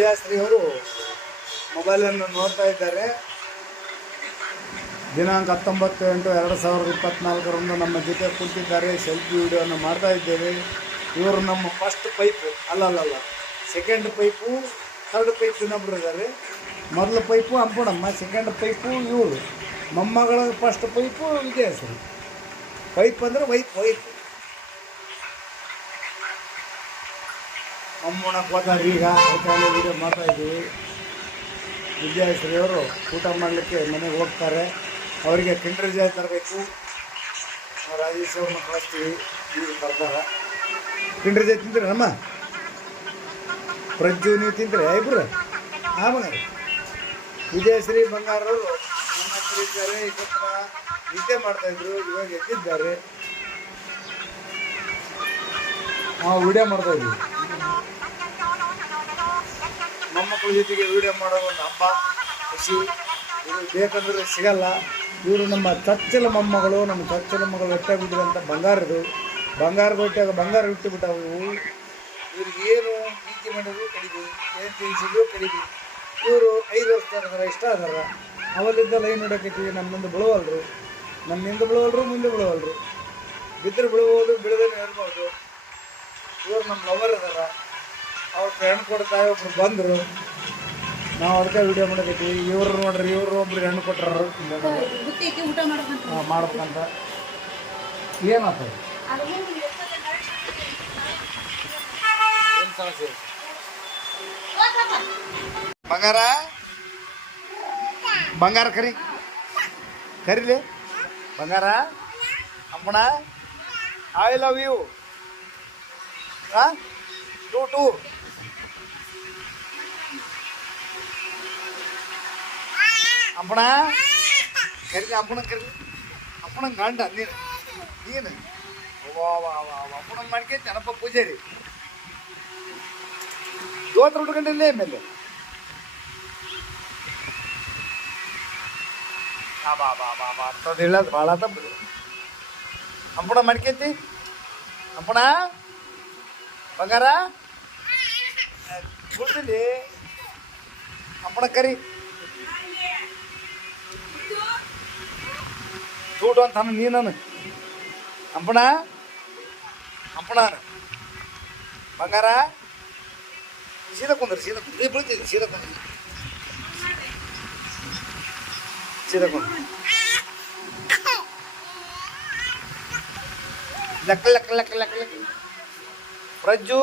ವಿದ್ಯಾಶ್ರೀ ಅವರು ಮೊಬೈಲನ್ನು ನೋಡ್ತಾ ಇದ್ದಾರೆ. ದಿನಾಂಕ ಹತ್ತೊಂಬತ್ತು ಎಂಟು ಎರಡು ಸಾವಿರದ ಇಪ್ಪತ್ನಾಲ್ಕರಂದು ನಮ್ಮ ಜೊತೆ ಕುಳಿತಿದ್ದಾರೆ ಸೆಲ್ಫಿ ವಿಡಿಯೋವನ್ನು ಮಾಡ್ತಾ ಇದ್ದೇವೆ. ಇವರು ನಮ್ಮ ಫಸ್ಟ್ ಪೈಪು ಅಲ್ಲಲ್ಲಲ್ಲ ಸೆಕೆಂಡ್ ಪೈಪು ಥರ್ಡ್ ಪೈಪ್ ಇನ್ನೊಬ್ರು ಇದ್ದಾರೆ. ಮೊದಲ ಪೈಪು ಅಂಪುಣಮ್ಮ ಸೆಕೆಂಡ್ ಪೈಪು ಇವರು ಮೊಮ್ಮಗಳ ಫಸ್ಟ್ ಪೈಪು ವಿದ್ಯಾಶ್ರೀ ಪೈಪ್ ಅಂದರೆ ವೈಪ್ ವೈಪ್ ಅಮ್ಮುಣಕ್ಕೆ ಹೋದಾರ ಈಗ ಅದಕ್ಕಾಗಿ ವೀಡಿಯೋ ಮಾಡ್ತಾ ಇದ್ದೀವಿ. ವಿದ್ಯಾಶ್ರೀ ಅವರು ಊಟ ಮಾಡಲಿಕ್ಕೆ ಮನೆಗೆ ಹೋಗ್ತಾರೆ. ಅವರಿಗೆ ಕಿಂಡ್ರ ಜಾಯ್ ತರಬೇಕು. ರಾಜೇಶ್ ಅವ್ರನ್ನ ಕಳಿಸ್ತೀವಿ. ನೀವು ಬರ್ತಾರೆ. ಕಿಂಡ್ರ ಜಾಯ್ ತಿಂದ್ರೆ ನಮ್ಮ? ಪ್ರಜ್ಜು ನೀವು ತಿಂದರೆ ಇಬ್ಬರು ಆಮೇಲೆ ವಿಜಯಶ್ರೀ ಬಂಗಾರವರು ನಮ್ಮ ಹತ್ರ ಇದ್ದಾರೆ ನಿದ್ದೆ ಮಾಡ್ತಾಯಿದ್ರು ಇವಾಗ ಎದ್ದಿದ್ದಾರೆ. ನಾವು ವಿಡಿಯೋ ಮಾಡ್ತಾ ಇದ್ವಿ ಮೊಮ್ಮಕ್ಕಳ ಜೊತೆಗೆ ವಿಡಿಯೋ ಮಾಡೋ ಒಂದು ಹಬ್ಬ. ಖುಷಿ. ಇದು ಬೇಕಂದ್ರೆ ಸಿಗಲ್ಲ. ಇವರು ನಮ್ಮ ಚಚ್ಚಲ ಮೊಮ್ಮಗಳು, ನಮ್ಮ ಚಚ್ಚಲ ಮಗಳು ಹೊಟ್ಟೆ ಬಿದ್ದಿರಂಥ ಬಂಗಾರದು ಬಂಗಾರ ಹೊಟ್ಟಾಗ ಬಂಗಾರ ಬಿಟ್ಟು ಬಿಟ್ಟಾವು ಇವು ಇವ್ರಿಗೆ ಏನು ಪ್ರೀತಿ ಮಾಡಿದ್ರು ಕಡಿಮೆ ಏನು ತಿನ್ಸಿದ್ರು ಕಡಿಮೆ ಇವರು ಐದು ವರ್ಷದ ಇಷ್ಟ ಅದಾರ ಅವಲ್ಲಿದ್ದ ಲೈನ್ ಹೊಡಕೈತಿ ನಮ್ಮಿಂದ ಬಿಳುವಲ್ರು. ನಮ್ಮಿಂದ ಬಿಳುವಲ್ರು, ಮುಂದೆ ಬಿಳುವಲ್ರು. ಬಿದ್ದರೆ ಬಿಳ್ಬೋದು ಬಿಳದೇ ಇರ್ಬೋದು ಇವ್ರು ನಮ್ಮ ಲವರ್ ಇದಾರ. ಅವ್ರ ಹೆಣ್ಣು ಕೊಡ್ತಾ ಒಬ್ರು ಬಂದರು. ನಾವು ಅದಕ್ಕೆ ವಿಡಿಯೋ ಮಾಡಬೇಕು ಇವ್ರು ನೋಡ್ರಿ ಇವ್ರು ಒಬ್ರು ಹೆಣ್ಣು ಕೊಟ್ಟರು ಬುತ್ತಿಗೆ ಊಟ ಮಾಡ್ಕೊಂತ ಮಾಡ್ಬೇಕಂತ. ಏನಾಯ್ತು ಏನು ಸಮಸ್ಯೆ? ಬಂಗಾರ? ಬಂಗಾರ ಕರಿ. ಕರಿಲಿ. ಬಂಗಾರ? ಅಮ್ಮಣ I love you too too ಅಪ್ಪಣ ಕರಿ ಅಪ್ಪಣ ಕರಿ ಅಪ್ಪಣ ಗಂಡ ನೀನು ನೀನು ವಾ ವಾ ವಾ ಅಪ್ಪಣ ಮಾಡ್ಕೆ ಜನಪ್ಪ ಪೂಜಾರಿ ಇವತ್ತು ಹುಡ್ಕೊಂಡಲ್ಲೇ ಮೇಲೆ ಆ ಬಾ ಬಾ ಬಾ ಬಾ ಅಂತದ್ದು ಹೇಳೋದು ಭಾಳ ತಪ್ಪು ಅಂಪಣ ಮಾಡ್ಕೈತಿ ಅಂಪಣ ಬಂಗಾರ? ಬಿಡ್ತೀನಿ ಅಪ್ಪಣ ಕರಿ. ಚೂಟು ಅಂತ ನಾನು ಅಂಪಣ ಅಂಪಣ ಬಂಗಾರ? ಸೀದಾ ಕುಂದ್ರಿ ಸೀದಾ ಕುಂದ್ರಿ. ಬೀಳ್ತಿದ್ರಿ ಸೀದಾ ಕುಂದ್ರಿ. ಸೀದಾ ಕುಂದ್ರಿ. ಲೆಕ್ಕ ಲೆಕ್ಕ ಲೆಕ್ಕ ಲೆಕ್ಕ ಲೆಕ್ಕ. ಪ್ರಜ್ಜು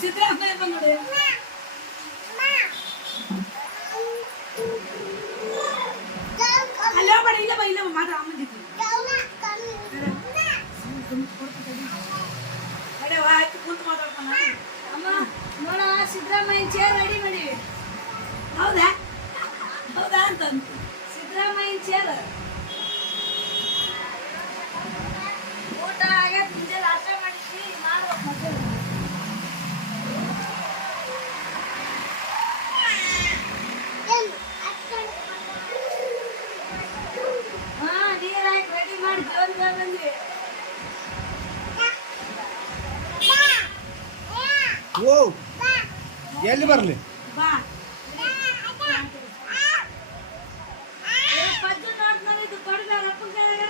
ಸಿದ್ದರಾಮಯ್ಯ ಬಂದ್ಬಿಡಿ ರೆಡಿ ಮಾಡಿ ಹೌದಾ ಹೌದಾ ಅಂತಂದು ಸಿದ್ದರಾಮಯ್ಯ ಚೇರ್ ಊಟ ಆಗೈತೆ ಮುಂಜಾನೆ ಆಟ ಮಾಡಿದ್ವಿ ಮಾಡ್ಬೇಕು ಮತ್ತೆ ಹಾ ನೀರ್ ಹಾಕಿ ರೆಡಿ ಮಾಡಿ ಜೋನ್ ಬಂದ್ವಿ ಓ ಎಲ್ಲಿ ಬರಲಿ ಬಾ ಏ, ಪಜ್ಜು ನೋಡ್ತಾನೆ ಇದು ಕೊಡ್ಬೇಡ ಅಪ್ಪನ ಕೈಯಾಗ.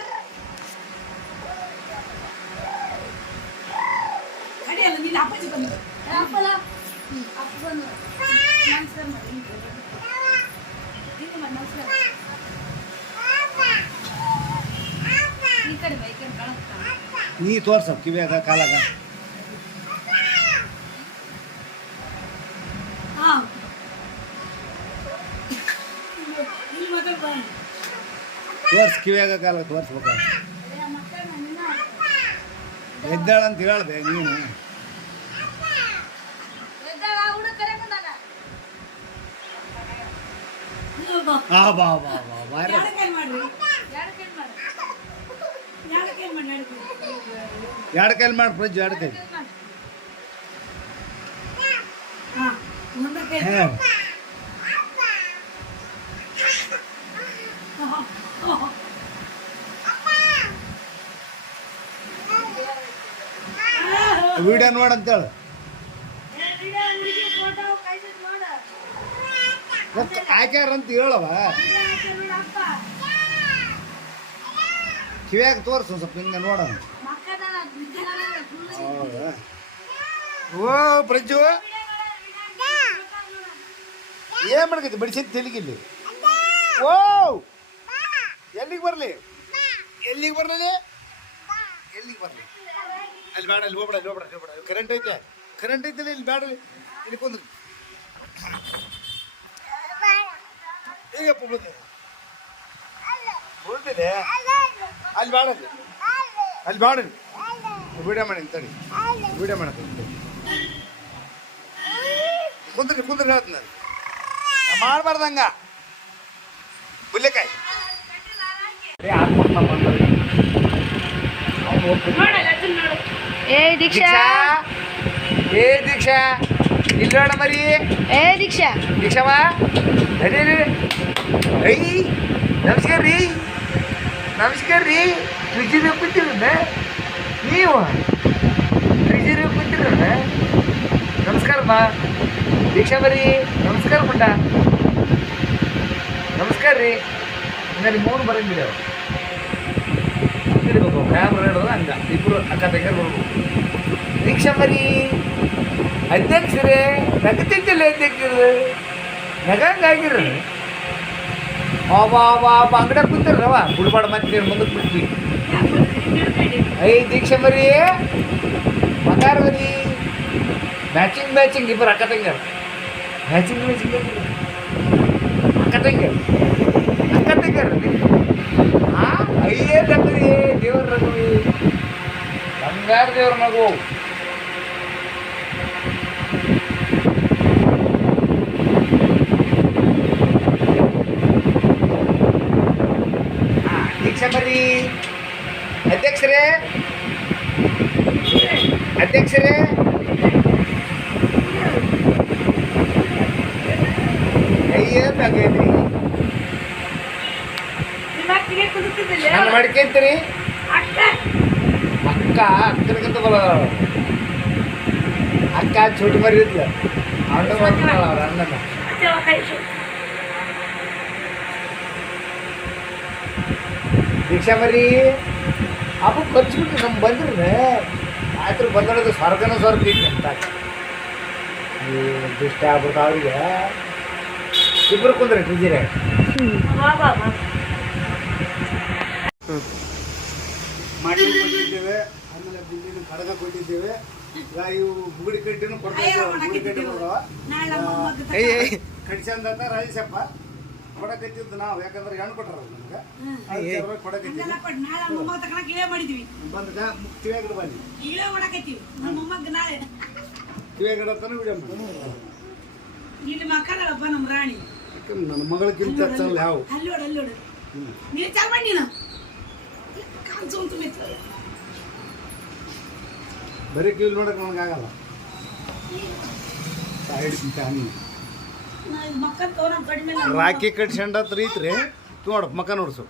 ಕಡಿಯಲ್ಲ ನೀನು ಅಪ್ಪಾಜಿ ಬಂದು ಏ, ಅಪ್ಪಲ ಅಪ್ಪ ಬಂದು ನಮಸ್ಕಾರ ಮಾಡಿ ನೀನು ಮಾಡಿ ನಮಸ್ಕಾರ ಈ ಕಡೆ ಬಾ ಈ ಕಡೆ ಕಳಿಸ್ತಾನೆ ನೀ ತೋರ್ಸ ಕಿವಿಯಾಗ ಕಾಲಾಗ ಹಾ ಇಲ್ಲಿ ಮಾತಾಡ್ ಬಾ ತೋರ್ಸ್ ಕಿವಿಯಾಗ ಕಾಲಾಗ ತೋರ್ಸ್ಬೇಕ ಏ, ಮತ್ತೆ ನನ್ನ ಎದ್ದಾಳ ಅಂತ ಹೇಳ್ದೆ ನೀನು ಆ ಬಾ ಬಾ ಬಾ ಬಾರ ಎರಡು ಕೈಲಿ ಮಾಡಿ ಫ್ರಿಜ್ ಎರಡು ಕೈ ವಿಡಿಯೋ ನೋಡಂತೇಳು. ರೊಕ್ಕ ಹಾಕ್ಯಾರಂತ ಹೇಳವ. ಅಪ್ಪ ಕಿವ್ಯಾಗ ತೋರ್ಸು ಸ್ವಲ್ಪ ಹಿಂಗೆ ನೋಡೋಣ. ಹೌದಾ? ಓ, ಪ್ರಜ್ಜು. ಏನ್ ಮಾಡ್ಕೈತಿ ಬಡಿಸಿದ್ ತೆಲಿಗಿಲ್ಲಿ ಓ, ಎಲ್ಲಿಗೆ ಬರಲಿ? ಎಲ್ಲಿಗೆ ಬರಲಿ ಎಲ್ಲಿಗೆ ಬರಲಿ? ಅಲ್ಲಿ ಬೇಡ, ಅಲ್ಲಿ ಹೋಗ್ಬೇಡ ಅಲ್ಲಿ ಹೋಗ್ಬೇಡ ಕರೆಂಟ್ ಐತೆ. ಕರೆಂಟ್ ಐತೆ ಇಲ್ಲಿ ಬೇಡ, ಇಲ್ಲಿ ಕುಂದ್ರಿ. ಈಗಪ್ಪ ಬೀಳ್ತದೆ ಬೀಳ್ತಿದೆ ಅಲ್ಲಿ ಬೇಡ ಅಲ್ಲಿ ಬೇಡ ವಿಡಿಯೋ ಮಾಡಿ ತಡಿ ವಿಡಿಯೋ ಮಾಡಕ್ಕೆ ಕುಂದ್ರಿ ಕುಂದ್ರಿ ಹೇಳ್ತೀನಿ ನಾನು. ಮಾಡಬಾರ್ದಂಗ ಹುಲ್ಲೆಕಾಯಿ. ಏ ದೀಕ್ಷಾ. ಏ ದೀಕ್ಷಾ. ಇಲ್ಲಿ ನೋಡ ಮರಿ? ಏ ದೀಕ್ಷಾ. ದೀಕ್ಷಾವಾ? ನಡಿ ಐ ನಮಸ್ಕಾರ ರೀ. ನಮಸ್ಕಾರ ರೀ. ಫ್ರಿಜ್ಜಿದಾಗ ಕೂತಿರಲ್ಲ ನೀವು? ಫ್ರಿಜ್ಜಿದಾಗ ಕೂತಿರಲ್ಲ ನಮಸ್ಕಾರ ಮಾ ದೀಕ್ಷಾ ಬರ್ರಿ. ನಮಸ್ಕಾರ ಪುಟ್ಟ. ನಮಸ್ಕಾರ ರೀ. ಹಂಗಾರೆ ಮೂರು ಬರಂಗಿಲ್ಲ ಹಿಡಿಬೇಕು ಕ್ಯಾಮ್ರಾ ಹಿಡಿದು ಹಂಗ. ಇಬ್ಬರು ಅಕ್ಕ ತಂಗಾರ ಬರ್ಬೇಕು. ದೀಕ್ಷಾ ಬರೀ ಅಧ್ಯಕ್ಷರೇ ನಗತಿದ್ದಿಲ್ಲ ಅಧ್ಯಕ್ಷರು. ನಗಂಗಾಗಿರ ಅವ ಅಂಗಡ ಕೂತಿರವ ಬಿಡ್ಬಾಡ ಮತ್ತೆ ಮುಂದಕ್ಕೆ ಬಿಟ್ವಿ ಐ ದೀಕ್ಷೆ ಬರೀ ಬಂಗಾರ ಬರೀ ಮ್ಯಾಚಿಂಗ್ ಮ್ಯಾಚಿಂಗ್ ಇಬ್ಬರು ಅಕ್ಕ ತಂಗಾರ ಮ್ಯಾಚಿಂಗ್ ಮ್ಯಾಚಿಂಗ್ ಅಕ್ಕ ತಂಗಾರ ಅಕ್ಕ ತಂಗಾರ ಹಾ ಅಯ್ಯೇ ತಗ್ರಿ ದೇವ್ರ ರಘುವಿ ಬಂಗಾರ ದೇವ್ರ ಮಗು ಹಾ, ದೀಕ್ಷಾ ಬರೀ ಅಧ್ಯಕ್ಷರೇ ಅಧ್ಯಕ್ಷರೇ ಅಕ್ಕಿಗೆ ನಾನು ಮಾಡ್ಕೊಂತೀರಿ? ಅಕ್ಕ. ಅಕ್ಕ ಅಂತ ಬಲ ಅಕ್ಕ ಚೂಟ್ ಮರಿ ಇದ್ಲ ಅಣ್ಣ ಮಾಡ್ತಾಳ ಅವ್ರ ಅಣ್ಣನ. ದೀಕ್ಷಾ ಮರಿ ಅಪ್ಪ ಖರ್ಚ್ಬಿಟ್ಟು ನಮ್ ಬಂದ್ರೆ ಆಯ್ತು ಬಂದೋದು ಸ್ವರ್ಗನ ಸ್ವರ್ಗ ಅಂತ ದುಷ್ಟ ಆಗ್ಬಿಡ್ತಾವ ಅವ್ರಿಗೆ ಇಬ್ಬರು ಕುಂದ್ರೆ ಟೀಚರೇ ಮಾಡಿ ಕೊಟ್ಟಿದ್ದೇವೆ ಆಮೇಲೆ ಬಿಲ್ಲಿನ ಕಡಗ ಕೊಟ್ಟಿದ್ದೇವೆ ಈಗ ಇವು ಬುಗುಡಿ ಕಡ್ಡಿನೂ ಕೊಡ್ತಾ ಇದ್ದೇವೆ ಬುಗುಡಿ ಕಡ್ಡಿ ಕೊಡುವ ನಮ್ಮ ಕಡಿಸಂದ ರಾಜೇಶಪ್ಪ ಕೊಡಕತ್ತಿದ್ದು ನಾವು ಯಾಕಂದ್ರೆ ಹೆಣ್ಣು ಕೊಟ್ಟರ ನಮ್ಗೆ. ಅದಕ್ಕೆ ಕೊಟ್ಟು ನಾಳೆ ನಮ್ಮ ಮೊಮ್ಮಗ ತಗೊಳಕ್ ಇಲ್ಲೇ ಮಾಡಿದ್ವಿ. ಬಂದ ಕಿವಿಯಾಗಡ ಬನ್ನಿ. ಇಲ್ಲೇ ಮಾಡಕತ್ತೀವಿ ನಮ್ಮ ಮೊಮ್ಮಗ ನಾಳೆ. ಕಿವಿಯಾಗಡ ತಾನೆ ಮಾಡಿ ಇಲ್ಲಿ ಮಕ್ಕಳಪ್ಪ ನಮ್ಮ ರಾಣಿ. ನನ್ನ ಮಗಳಿಗಿಂತ ಚಲ್ಲ ಯಾವ? ಅಲ್ಲೋಡ ಅಲ್ಲೋಡ. ನೀ ಚಾರ್ ಮಾಡಿ ಕಾನ್ಸು ಅಂತ ಮಿತ್ರ. ಬರೀ ಕಿವಿ ನೋಡಕ್ ನನಗಾಗಲ್ಲ ಸೈಡ್ ತಾನಿ ಮಕ್ಕಳ ತೋ ನಮ್ಮ ಕಡಿಮೆ ನಮ್ಮ ರಾಖಿ ಕಟ್ಸ್ಕೊಂಡ ಹತ್ರ ಐತ್ರಿ ನೋಡ ಮಕ್ಕ ನೋಡ್ಸು.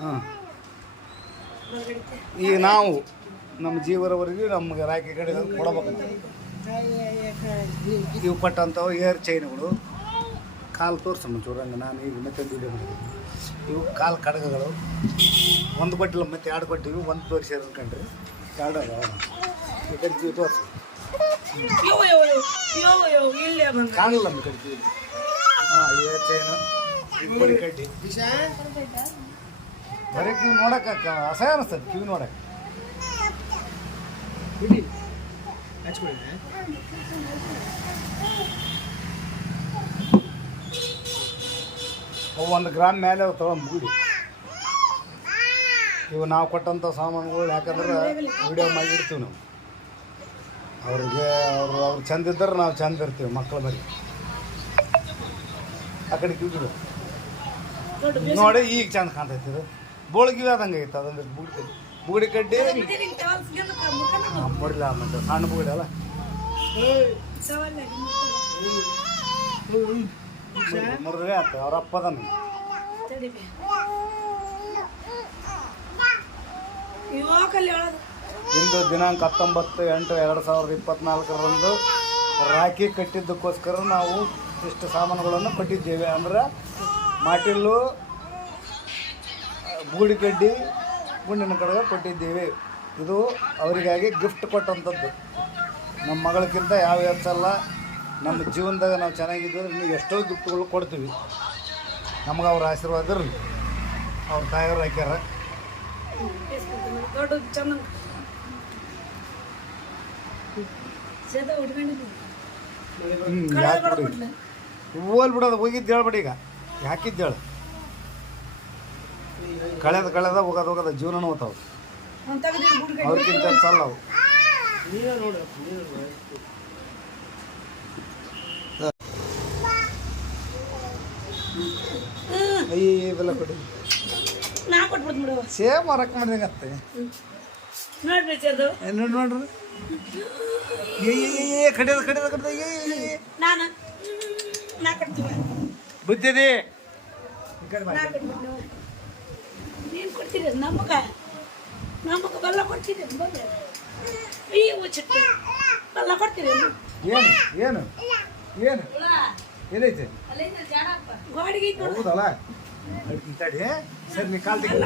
ಹಾಂ. ಈಗ ನಾವು ನಮ್ಮ ಜೀವರವರೆಗೂ ನಮ್ಗೆ ರಾಕಿ ಕಡೆ ಕೊಡಬೇಕು. ಇವು ಕೊಟ್ಟಂಥವು ಏರ್ ಚೈನ್ಗಳು. ಕಾಲು ತೋರ್ಸಮ್ಮ ಚೂರಂಗ ನಾನು ಈಗ ಮತ್ತೆ ವಿಡಿಯೋ ಮಾಡಿದ್ದೀನಿ ಇವು ಕಾಲು ಕಡಗಗಳು. ಒಂದು ಕೊಟ್ಟಿಲ್ಲ ಮತ್ತೆ ಎರಡು ಕೊಟ್ಟಿವಿ ಒಂದು ತೋರಿಸಿ ಅನ್ಕೊಂಡ್ರಿ ಎರಡು ಅದಾವ. ತೋರಿಸು. ಯೋ ಯೋ ಯೋ ಯೋ ಇಲ್ಲೇ ಬಂದ ಕಾಣಲ್ಲ ನಮ್ಮ ಕಡೆ ಹಾಂ ಏರ್ ಚೈನು ಈ ಕೊಡಿ ಕಡ್ಡಿ. ಬರೀ ಕಿವಿ ನೋಡಕ್ಕೆ ಅಸಹ್ಯ ಅನಿಸ್ತದೆ ಕಿವಿ ನೋಡಕ್ಕೆ. ಅವು ಒಂದು ಗ್ರಾಮ್ ಮೇಲೆ ಅವು ತಗೊಂಡು ಮುಗಿಡಿ. ಇವು ನಾವು ಕೊಟ್ಟಂತ ಸಾಮಾನುಗಳು ಯಾಕಂದ್ರೆ ವಿಡಿಯೋ ಮಾಡಿ ಇಡ್ತೀವಿ ನಾವು. ಅವ್ರಿಗೆ ಅವರು ಅವ್ರು ಚಂದ ಇದ್ದರೆ ನಾವು ಚಂದ ಇರ್ತೀವಿ ಮಕ್ಕಳ ಮರಿ ಆ ಕಡೆ ಕಿವಿಡು ನೋಡಿ ಈಗ ಚಂದ ಕಾಣ್ತೈತಿ ಇದು. ಬೋಳ್ಗಿವಿ ಆದಂಗೆ ಐತೆ ಅದೊಂದು ಬುಗಡಿ ಬುಗುಡಿ ಕಡ್ಡಿ. ಮುಡ್ಲ ಮತ್ತೆ ಸಣ್ಣ ಬುಗುಡಿ ಅಲ್ಲ. ಮುರಿದ್ರೆ ಆತ, ಅವ್ರ ಅಪ್ಪದನ ಇವಾಗಲ್ಲಿ ಹೇಳೋದು. ಇಂದು ದಿನಾಂಕ ಹತ್ತೊಂಬತ್ತು ಎಂಟು ಎರಡು ಸಾವಿರದ ಇಪ್ಪತ್ನಾಲ್ಕರಂದು ರಾಖಿ ಕಟ್ಟಿದ್ದಕ್ಕೋಸ್ಕರ ನಾವು ಇಷ್ಟು ಸಾಮಾನುಗಳನ್ನು ಕೊಟ್ಟಿದ್ದೇವೆ. ಅಂದ್ರೆ ಮಾಟಿಲ್ಲು ಗೂಡಿಗಡ್ಡಿ ಗುಂಡಿನ ಕಡೆಗೆ ಕೊಟ್ಟಿದ್ದೇವೆ. ಇದು ಅವರಿಗಾಗಿ ಗಿಫ್ಟ್ ಕೊಟ್ಟಂಥದ್ದು. ನಮ್ಮ ಮಗಳಕ್ಕಿಂತ ಯಾವ ಹೆಚ್ಚಲ್ಲ. ನಮ್ಮ ಜೀವನದಾಗ ನಾವು ಚೆನ್ನಾಗಿದ್ದರೆ ನೀವು ಎಷ್ಟೋ ಗಿಫ್ಟ್ಗಳು ಕೊಡ್ತೀವಿ. ನಮ್ಗೆ ಅವ್ರ ಆಶೀರ್ವಾದ ಅವ್ರ ತಾಯಿಯವ್ರು ಹಾಕ್ಯಾರ ದೊಡ್ಡದು ಚಂದ ಸೇದ ಉಟ್ಕೊಂಡಿದ್ದೀನಿ ಹ್ಞೂ ಯಾಕೆ ಬಿಡಿ ಹೂವಲ್ಲಿ ಬಿಡೋದು ಹೋಗಿದ್ದು ಹೇಳ್ಬೇಡಿ ಈಗ. ಯಾಕಿದ್ದೇಳ ಕಳೆದ ಕಳೆದ ಹೋಗೋದು ಹೋಗೋದ ಜೀವನನೂ ಹೋತಾವ ಅವ್ರಿಗಿಂತ ಸಲ್ಲ ಅವು. ಅಯ್ಯ ಇವೆಲ್ಲ ಕೊಡಿ. ಬಿಡು. ಸೇಮ್ ಹೊರಕ್ಕೆ ಮಾಡಿದಂಗತ್ತೆ. ನೋಡ್ರಿ ನೋಡಿ ನೋಡ್ರಿ ಏ ಏ ಕಡಿಯೋದು ಕಡಿಯೋದು ಕಡಿದ ಏ ನಾನು ನಾ ಕೊಡ್ತೀವಿ ಬುದ್ಧಿದಿ. ನೀನು ಕೊಡ್ತೀರಿ ನಮಗ? ನಮಗ ಬೆಲ್ಲ ಕೊಡ್ತೀರಿ ಈ ಉಚಿತ ಬೆಲ್ಲ ಕೊಡ್ತೀರಿ ಏನು ಏನು ಏನು? ಏನೈತೆ? ಗೋಡಿಗೆ. ಹೌದಲ್ಲ? ತಡಿ ಸರಿ ನೀ ಕಾಲ್ ತೆಗಿ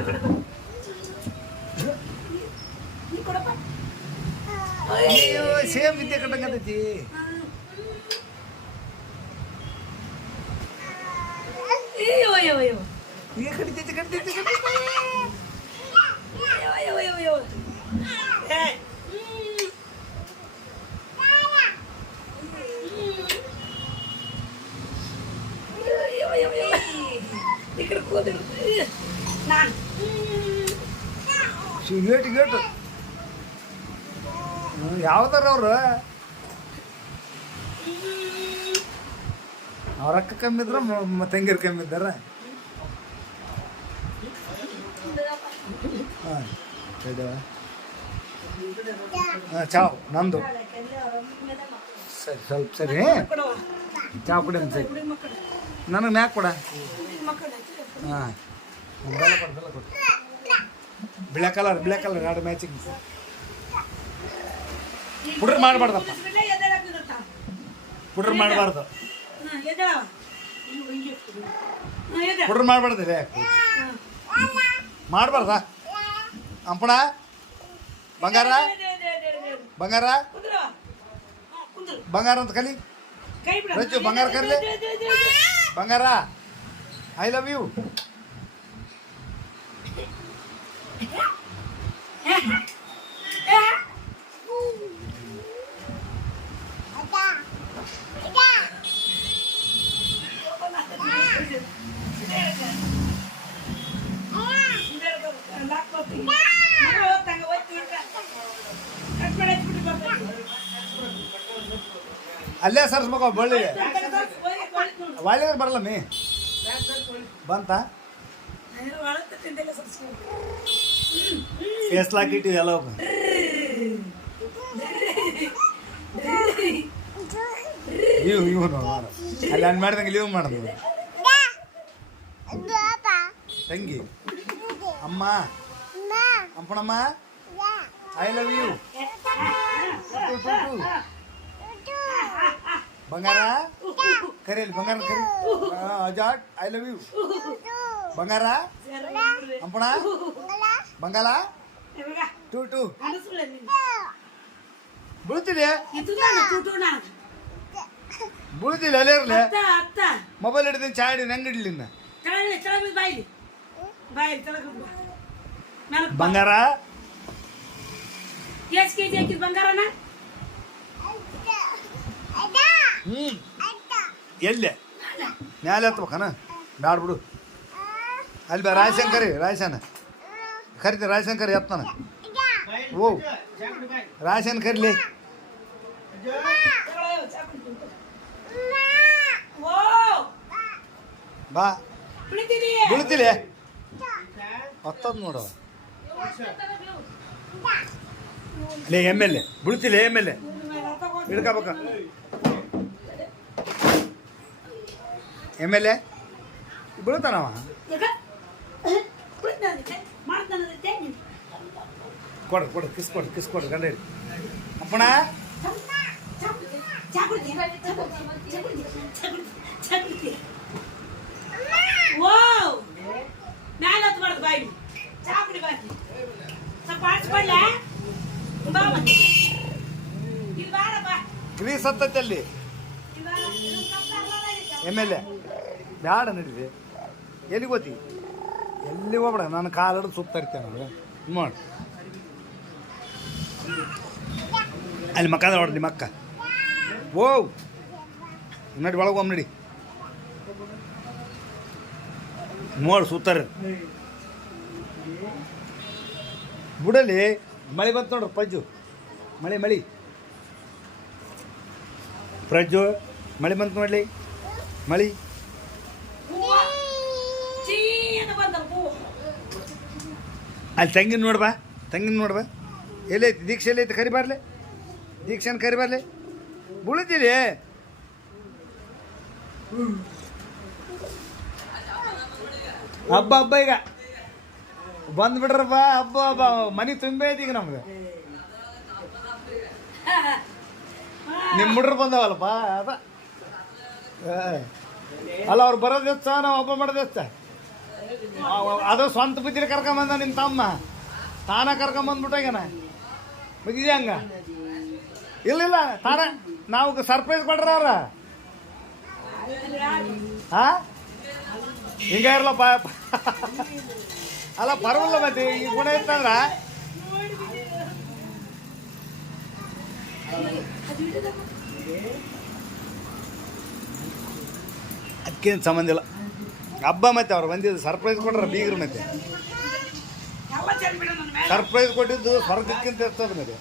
ನೀ ಕೊಡಪ್ಪ. ಅಯ್ಯೋ ಸೇಮ್ ವಿದ್ಯೆ ಕಟ್ಟಂಗತೈತಿ. ಅಯ್ಯೋ ಅಯ್ಯೋ ಅಯ್ಯೋ ಈಗ ಕಡಿತೈತಿ ಕಡಿತೈತಿ ಕಡಿತೈತಿ ಅಯ್ಯೋ ಅಯ್ಯೋ ಅಯ್ಯೋ ಅಯ್ಯೋ ಏ ಹ್ಮ್. ಅಯ್ಯೋ ಅಯ್ಯೋ ಅಯ್ಯೋ ಈ ಕಡೆ ಕೂದಿರು ನಾನು ಗೇಟ್ ಗೇಟ್ ಯಾವ್ದಾರ ಅವ್ರು. ಅವ್ರ ಅಕ್ಕ ಕಮ್ಮಿ ಇದ್ರ ತಂಗಿಯರ್ ಕಮ್ಮಿ ಇದ್ದಾರ? ಹಾಂ ಚಾವ್ ನಂದು ಸರಿ, ಸ್ವಲ್ಪ ಸರಿ. ಚಾವ್ ಕುಡಿ ಅಂತ ಸರಿ ನನಗೆ ಮ್ಯಾಕ್ ಕೊಡ. ಹಾಂ. ಬಿಳೆ ಕಲರ್ ಬಿಳೆ ಕಲರ್, ಎರಡು ಮ್ಯಾಚಿಂಗ್. ಪುಡ್ರ್ ಮಾಡಬಾರ್ದಪ್ಪ. ಪುಡ್ರ್ ಮಾಡಬಾರ್ದು. ಪುಡ್ರ್ ಮಾಡಬಾರ್ದಿದೆ ಮಾಡಬಾರ್ದ? ಅಂಪಣ? ಬಂಗಾರ? ಬಂಗಾರ? ಬಂಗಾರ ಅಂತ ಕಲಿ. ರಜ್ಜು, ಬಂಗಾರ ಕರಲಿ. ಬಂಗಾರ ಐ ಲವ್ ಯು ಅಲ್ಲೇ ಸರ್ಸ್ಬೇಕು ಬಳ್ಳಿ ವಾಲಿ ಬರಲ್ಲ ನೀ? ಬಂತ? ಎಸ್ಲಾಕಿಟ್ಟು ಎಲ್ಲ ಇವು ಇವು ನೋಡು ಮಾಡು. ಅಲ್ಲಿ ಅನ್ ಮಾಡ್ದಂಗೆ ಲೀವ್ ಮಾಡೋದು. ತಂಗಿ. ಅಮ್ಮ. ಅಂಪಣಮ್ಮ ಐ ಲವ್ ಯು. ಬಂಗಾರ? ಕರಿಯಲ್ಲಿ ಬಂಗಾರ ಕರಿ ಅಜಾಟ್ ಐ ಲವ್ ಯು ಬಂಗಾರ? ಅಂಪಣ ಬಂಗಾಲ? Too too. ಬೀಳ್ತೀನಿ ಬೀಳ್ತೀನಿ ಅಲ್ಲೇ ಇರ್ಲಿ. ಮೊಬೈಲ್ ಹಿಡಿದೀನಿ ಚಾ ಹಿಡಿದೀನಿ ಹೆಂಗೆ ನನಗೆ ಬಂಗಾರ? ಎಷ್ಟು ಕೆ ಜಿ ಬಂಗಾರನ? ಹ್ಞೂ ಎಲ್ಲೆ? ಮ್ಯಾಲೆ ಹತ್ಬೇಕನ? ಬ್ಯಾಡ ಬಿಡು. ಅಲ್ಲಿ ಬೇ, ರಾಯಶಂಕರಿ, ರಾಯಶನ. ಕರಿತಿ ರಾಯಸನ್ ಕರಿ ಎತ್ತಾನ. ಓ ರಾಯಸನ್ ಕರಿಲಿ ಬಾ. ಬೀಳ್ತಿಲಿ? ಹತ್ತದ್ ನೋಡು. ಲೇ, ಎಂ ಎಲ್ ಎ. ಬಿಡ್ತಿಲ್ಲ ಎಂ ಎಲ್ ಎ? ಹಿಡ್ಕೋಬೇಕ ಎಂ ಎಲ್ ಎ? ಬೀಳ್ತಾನವ ಕೊಡ್ರಿ ಕೊಡ್ರಿ ಕಿಸ್ ಕೊಡ್ರಿ ಕಿಸ್ ಕೊಡ್ರಿ ಗಂಡ ಹಿಡಿ. ಅಪ್ಪಣ? Grease cup M L A? ಬ್ಯಾಡ ನಡೀರಿ. ಎಲ್ಲಿಗೆ ಹೋತಿ ಎಲ್ಲಿ ಹೋಗ್ಬೇಡ, ನಾನು ಕಾಲು ಹಿಡಿದು ಸುತ್ತ ಇರ್ತೇನೆ ನೋಡಿ. ಅಲ್ಲಿ ಮಕ್ಕ ನೋಡ್ರಿ ನಿಮ್ಮ ಅಕ್ಕ. ಓ, ನಡಿ, ಒಳಗೆ ಹೋಗ್ ನಡಿ. ನೋಡಿ, ಸುತ್ತಾರ. ಬುಡಲಿ, ಮಳೆ ಬಂತು ನೋಡ್ರಿ ಪಜ್ಜು ಮಳೆ ಮಳೆ. ಪ್ರಜ್ಜು, ಮಳೆ ಬಂತು ನೋಡಲಿ. ಮಳಿ ಹೂವ ಚೀ ಅಂತ ಬಂದವು ಹೂವು ಅಲ್ಲಿ ತಂಗಿನ ನೋಡ್ಬಾ ತಂಗಿನ ನೋಡ್ಬಾ ಎಲ್ಲೈತಿ ದೀಕ್ಷೆ ಎಲ್ಲೈತಿ ಕರಿ ಬರಲಿ ದೀಕ್ಷೆನ ಕರಿ ಬರಲಿ ಬುಳಿತೀರಿ ಹಬ್ಬ ಹಬ್ಬ ಈಗ. ಬಂದ್ಬಿಡ್ರಪ್ಪ ಹಬ್ಬ ಹಬ್ಬ. ಮನೆ ತುಂಬೆ ಐತಿ ಈಗ ನಮ್ಗೆ. ನಿಮ್ಮ ಹುಡ್ರು ಬಂದವಲ್ಲಪ್ಪ? ಅದ. ಅಲ್ಲ, ಅವ್ರು ಬರೋದು ಎಷ್ಟ ನಾವು ಹಬ್ಬ ಮಾಡೋದು ಎಷ್ಟ ಅವ- ಅದು ಸ್ವಂತ ಬುದ್ಧಿಲಿ ಕರ್ಕೊಂಬಂದ ನಿಮ್ಮ ತಮ್ಮ. ತಾನ ಕರ್ಕೊಂಬಂದ್ಬಿಟ್ಟಾಗೇನ ಮುಗಿದಿ ಹಂಗ? ಇಲ್ಲ ಇಲ್ಲ ತಾನ ನಾವು ಸರ್ಪ್ರೈಸ್ ಕೊಡ್ರ ಅವ್ರ. ಹಿಂಗ ಇರ್ಲಪ್ಪ. ಅಲ್ಲ ಪರವಲ್ಲ ಮತ್ತೆ, ಈ ಗುಣ ಇತ್ತಂದ್ರ? ಅದಕ್ಕೇನು ಸಂಬಂಧ ಇಲ್ಲ. ಹಬ್ಬ ಮತ್ತೆ ಅವ್ರು ಬಂದಿದ್ದು ಸರ್ಪ್ರೈಸ್ ಕೊಟ್ರ ಬೀಗರು ಮತ್ತೆ. ಸರ್ಪ್ರೈಸ್ ಕೊಟ್ಟಿದ್ದು ಸ್ವರ್ಗಕ್ಕಿಂತ ಇರ್ತದೆ ಮತ್ತೆ.